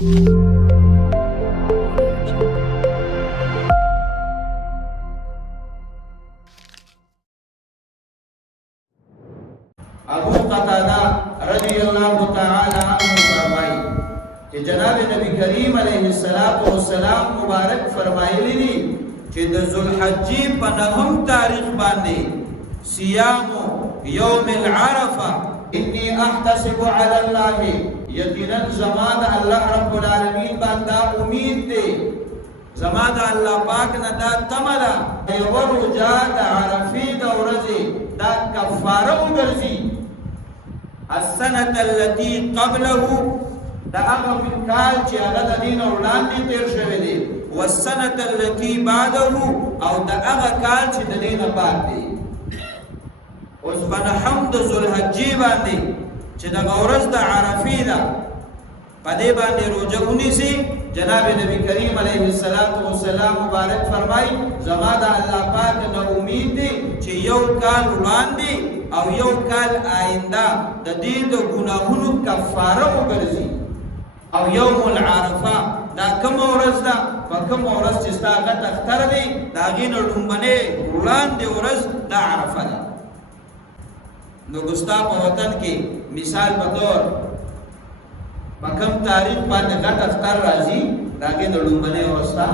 ابو قتادہ رضی اللہ تعالی عنہ فرمائی کہ جناب نبی کریم علیہ السلام مبارک فرمایلی دي چې د ذوالحجې په 9 تاریخ باندې صيام يوم العرفه انی احتسب علی الله یقینا زما د الله رب العالمین باندې امید دی زما د الله پاک نه دا تملا یو روزه د عرفې د ورځې دا کفاره وګرځي السنه التي قبله دا هغه کال چې هغه د دین وړاندې تیر شوی دی والسنه التي بعده او دا هغه کال چې د دین بعد دی اوس باندې حمد ذوالحجې باندې چې د ورځ د عرفې ده په دې باندې روزه ونیسي جناب نبی کریم علیه السلام مبارک فرمای زما د الله پاک نه امید دی چې یو کال وړاندې او یو کال آینده د دې د ګناهونو کفاره وګرځي او یوم العرفه دا کوم ورځ ده په کوم ورځ چې ستا غت اختر دی دا غین لومبنه وړاندې ورځ د عرفه ده نو ګستا په وطن کې مثال په تور په کوم تاریخ باندې غت اختر راځي دا غین لومبنه ورځ ده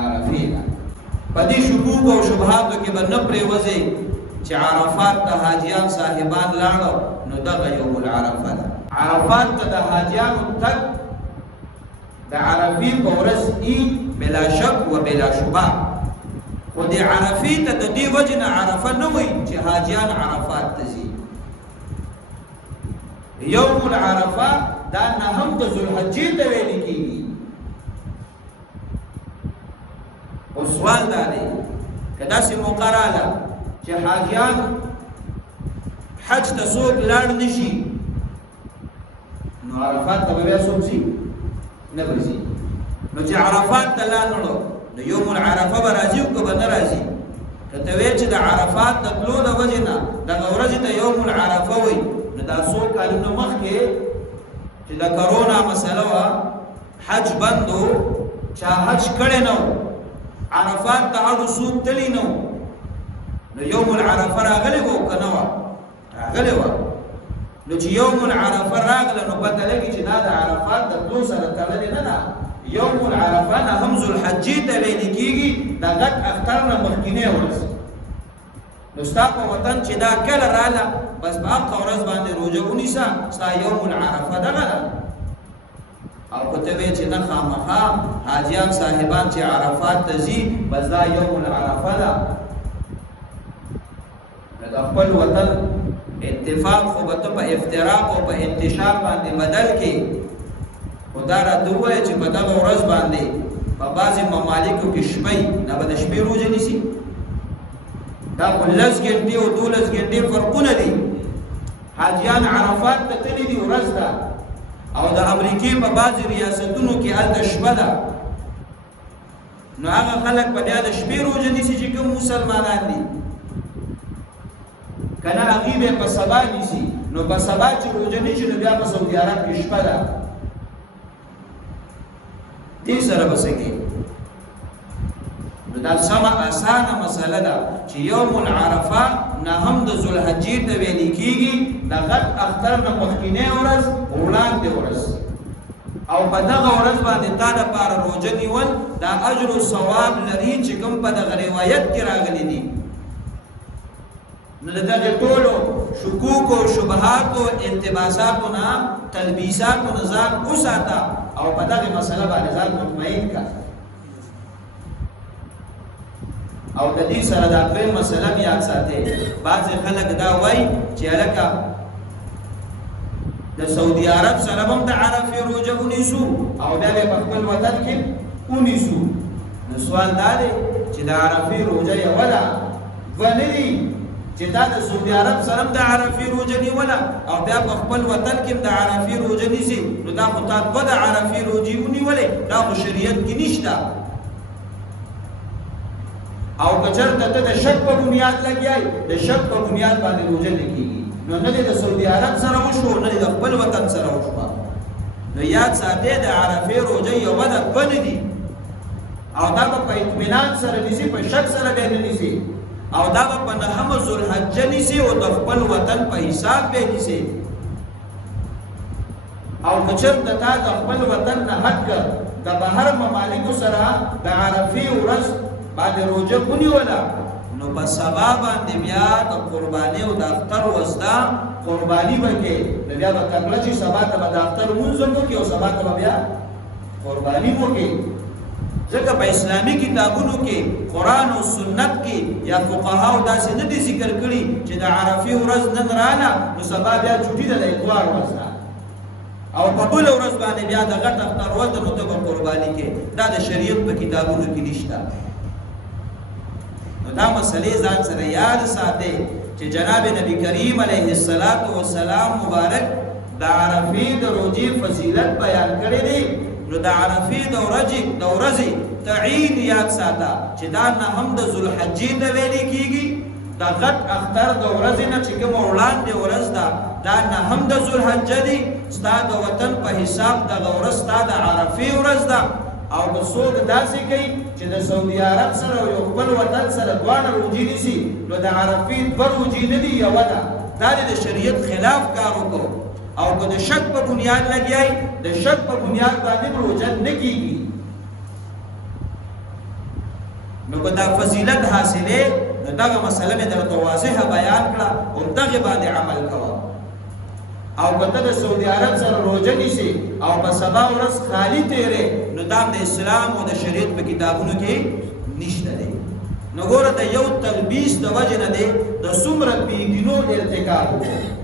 عرفه ده په دې شکوک او شبهات کې به نه پرې وځي چې عرفات ته حاجیان صاحبان لاړو نو دغه یوم العرفه ده عرفات ته د حاجیانو تک د عرفې په ورځ عید بلا شک و بلا شبه خو د عرفې ته د دې وجه نه عرفه نه وایي چې حاجیان عرفات ته ځي یوم العرفه دا نهم د ذوالحجې ته ویل کېږي او سوال دا دی که داسې موقع راغله چې حاجیان حج ته څوک لاړ نشي نو عرفات ته به بیا څوک ځي نه به ځي نو چې عرفات ته لاړ نو د یوم العرفه به راځي او که به نه راځي که ته وایې چې د عرفات د تلو د وجې نه دغه ورځې ته یوم العرفه وایي نو دا څو کالونه مخکې چې د کرونا مسله وه حج بند و چا حج کړی نه و عرفات ته اړو څوک تللی نه و نو یوم العرفه راغلی و که نه وه راغلی وه نو چې یوم العرفه راغله نو پته لګي چې دا د عرفات د تلو سره تړلې نه ده یوم العرفه نه هم ذوالحجې ته ویل کېږي د غټ اختر نه مخکینی ورځ نو ستا په وطن چې دا کله راله بس په هغه ورځ باندې روژه ونیسه ستا یوم العرفه دغه ده او که ته وایې چې نه خامخا حاجیان صاحبان چې عرفات ته ځي بس دا یوم العرفه ده د خپل وطن اتفاق خو به ته په افتراق او په انتشار باندې بدل کې خو دا راته ووایه چې په دغه ورځ باندې په بعضې ممالکو کې شپی دا به د شپې روژه نیسي دا خو 10 ګنټې او 12 ګنټې فرقونه دي حاجیان عرفات ته تللي دي ورځ ده او د امریکې په بعضې ریاستونو کې هلته شپه ده نو هغه خلک به بیا د شپې روژه نیسي چې کوم مسلمانان دي کنه هغې به په سبا نیسي نو په سبا چې روژه نیسي نو بیا په سعودي عرب کې شپه ده دې سره به څه کوي نو دا سمه اسانه مسله ده چې یوم العرفه نهم د ذوالحجې ته ویل کېږي د غټ اختر نه مخکینی ورځ وړاندې ورځ او په دغه ورځ باندې تا دپاره روژه نیول دا اجر و ثواب لري چې کوم په دغه روایت کې راغلي دي نو د دغې ټولو شکوک او شبهاتو التباساتو نه تلبیساتو نه ځان وساته او په دغې مسله باندې ځان مطمئن کړه او د دې سره دا دویم مسله بیا یاد ساتئ بعضې خلک دا وایي چې هلکه د سعودي عرب سره هم د عرفې روژه ونیسو او بیا به په خپل وطن کې ونیسو نو سوال دا دی چې د عرفې روژه یوه ده دوه نه دي چې دا د سعودي عرب سره هم د عرفې روژه نیوله او بیا په خپل وطن کې هم د عرفې روژه نیسي نو دا خو تا دوه د عرفې روژې ونیولې دا خو شریعت کې نشته او که چېرته ته د شک په بنیاد لګیای د شک په بنیاد باندې روژه نه کېږي نو نه د سعودي عرب سره وشو نه د خپل وطن سره وشوه نو یاد ساتئ د عرفې روژه یوه ده دوه نه دي او دا به په اطمینان سره نیسي په شک سره به نه نیسي او دا به په نهمه ذوالحجه نیسي او د خپل وطن په حساب به نیسي او که چېرته تا د خپل وطن نه هټ کړ د بهر ممالکو سره د عرفې ورځ باندې روژه ونیوله نو په سبا باندې بیا د قربانۍ او د اختر وزده قرباني به کې نو بیا به تکړه چې سبا ته به د اختر لمونځ هم وکړي او سبا ته به بیا قرباني وکړي ځکه په اسلامي کتابونو کې قرآن او سنت کې یا فقهاو داسې نه دي ذکر کړي چې د عرفې ورځ نن راله نو سبا بیا چوټي ده د اتوار ورځ ده او په بله ورځ باندې بیا د غټ اختر ورځ ده نو ته به قرباني کې دا د شریعت په کتابونو کې نشته نو دا مسئلې ځان سره یاد ساتئ چې جناب نبی کریم علیه السلام مبارک د عرفې د روژې فضیلت بیان کړی دی نو د عرفې د ورځې تعین یاد ساته چې دا نهم د ذوالحجې ته ویلې کېږي د غټ اختر د ورځې نه چې کومه وړاندې ورځ ده دا نهم د ذوالحجه دی ستا د وطن په حساب دغه ورځ ستا د عرفې ورځ ده او که څوک داسې کوي چې د سعودي عرب سره او یو خپل وطن سره دواړه روژې نیسي نو د عرفې دوه روژې نه دي یوه ده دا د شریعت خلاف کار وکړو او که د شک په بنیاد لګیای د شک په بنیاد باندې روژه نه کیږي نو که دا فضیلت حاصلې نو دغه مسله مې درته واضحه بیان کړه همدغې باندې عمل کوه او که ته د سعودي عرب سره روژه نیسي او په سبا ورځ خالي تېرې نو دا د اسلام او د شریعت په کتابونو کې نشته دی نو ګوره د یو تلبیس د وجې نه دی د څومره بېدینو ارتکاب وکړو